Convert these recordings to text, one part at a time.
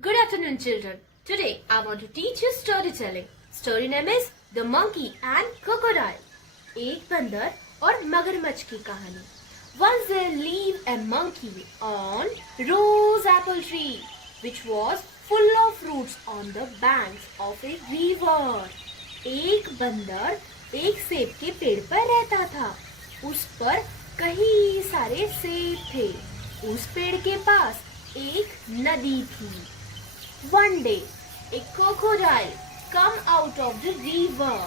Good afternoon, children. Today I want to teach you storytelling. Story name is The Monkey and Crocodile. एक बंदर और मगरमच्छ की कहानी. Once there lived a monkey on rose apple tree, which was full of fruits on the banks of a river. एक बंदर एक सेब के पेड़ पर रहता था. उस पर कई सारे सेब थे. उस पेड़ के पास एक नदी थी. One day, a crocodile come out of the river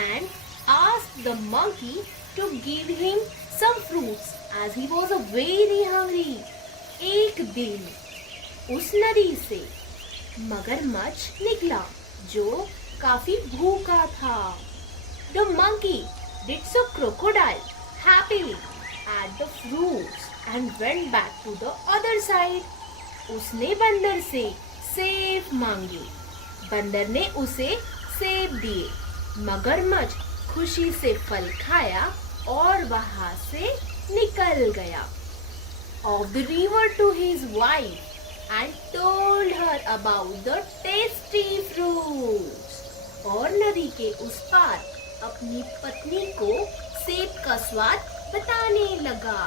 and asked the monkey to give him some fruits as he was very hungry. एक दिन उस नदी से मगरमच्छ निकला जो काफी भूखा था. The monkey did so crocodile happily at the fruits and went back to the other side. उसने बंदर से सेब मांगे. बंदर ने उसे सेब दिए. मगरमच्छ खुशी से फल खाया और वहां से निकल गया. Of the river to his wife and told her about the tasty fruits. और नदी के उस पार अपनी पत्नी को सेब का स्वाद बताने लगा.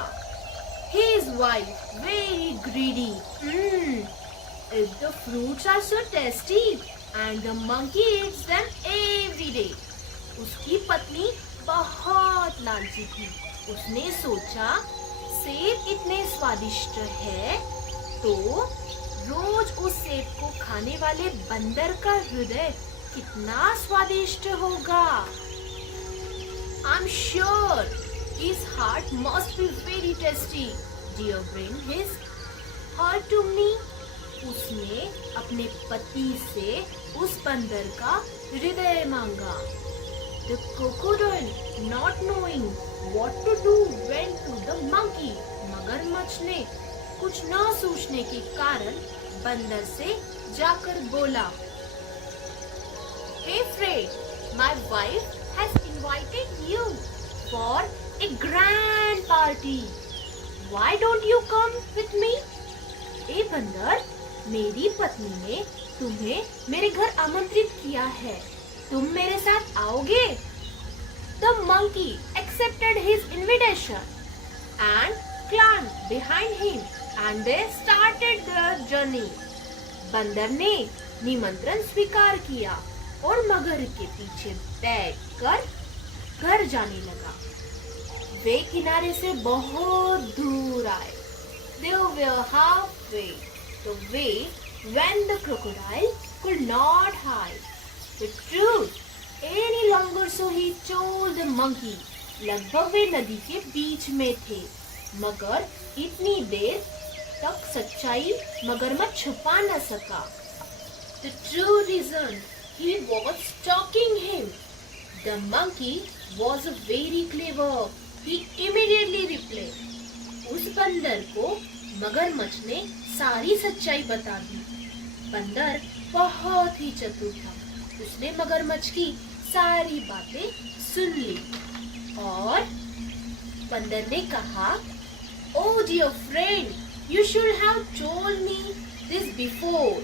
His wife very greedy. If the fruits are so tasty and the monkey eats them every day. उसकी पत्नी बहुत लालची थी. उसने सोचा सेब इतने स्वादिष्ट है तो रोज उस सेब को खाने वाले बंदर का हृदय कितना स्वादिष्ट होगा. I'm sure his heart must be very tasty. Do you bring his heart to me? उसने अपने पति से उस बंदर का हृदय मांगा. The crocodile, not knowing what to do, went to the monkey. मगरमच्छ ने कुछ न सोचने के कारण बंदर से जाकर बोला, Hey friend, my wife has invited you for a grand party. Why don't you come with me? ए बंदर, मेरी पत्नी ने तुम्हें मेरे घर आमंत्रित किया है. तुम मेरे साथ आओगे? The monkey accepted his invitation and climbed behind him and they started their journey. बंदर ने निमंत्रण स्वीकार किया और मगर के पीछे बैठकर घर जाने लगा. वे किनारे से बहुत दूर आए. They were halfway the way when the crocodile could not hide the truth any longer, so he told the monkey. लगभग वे नदी के बीच में थे मगर इतनी देर तक सच्चाई मगरमच्छ छुपा न सका. The true reason he was stalking him. The monkey was very clever. He immediately replied. उस बंदर को मगरमच्छ ने सारी सच्चाई बता दी. बंदर बहुत ही चतुर था. उसने मगरमच्छ की सारी बातें सुन ली और बंदर ने कहा, Oh dear friend, you should have told me this before.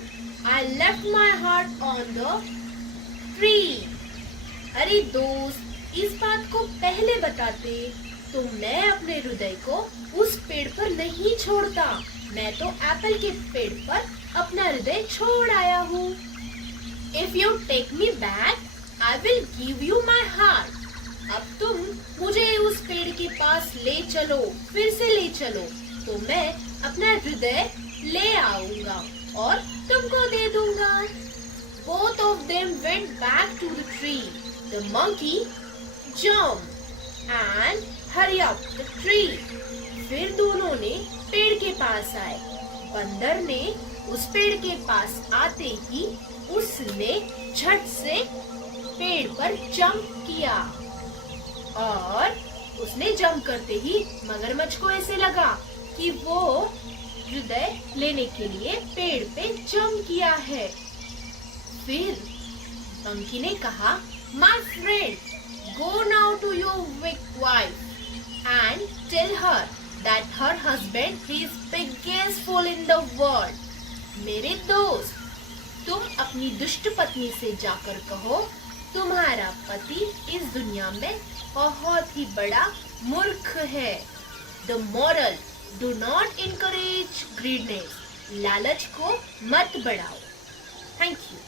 I left my heart on the tree. अरे दोस्त, इस बात को पहले बताते तो मैं अपने हृदय को उस पेड़ पर नहीं छोड़ता. मैं तो एप्पल के पेड़ पर अपना हृदय छोड़ आया हूँ. If you take me back, I will give you my heart. अब तुम मुझे उस पेड़ के पास ले चलो, फिर से ले चलो, तो मैं अपना हृदय ले आऊंगा और तुमको दे दूंगा. Both of them went back to the tree. The monkey jumped and hurry up the tree. फिर दोनों ने पेड़ के पास आए. बंदर ने उस पेड़ के पास आते ही उसने झट से पेड़ पर जंप किया और उसने जंप करते ही मगरमच्छ को ऐसे लगा कि वो हृदय लेने के लिए पेड़ पे जंप किया है. फिर मंकी ने कहा, My friend, go now to your wife and tell her that her husband is biggest fool in the world. मेरे दोस्त, तुम अपनी दुष्ट पत्नी से जाकर कहो तुम्हारा पति इस दुनिया में बहुत ही बड़ा मूर्ख है। The moral, do not encourage greediness. लालच को मत बढ़ाओ। Thank you.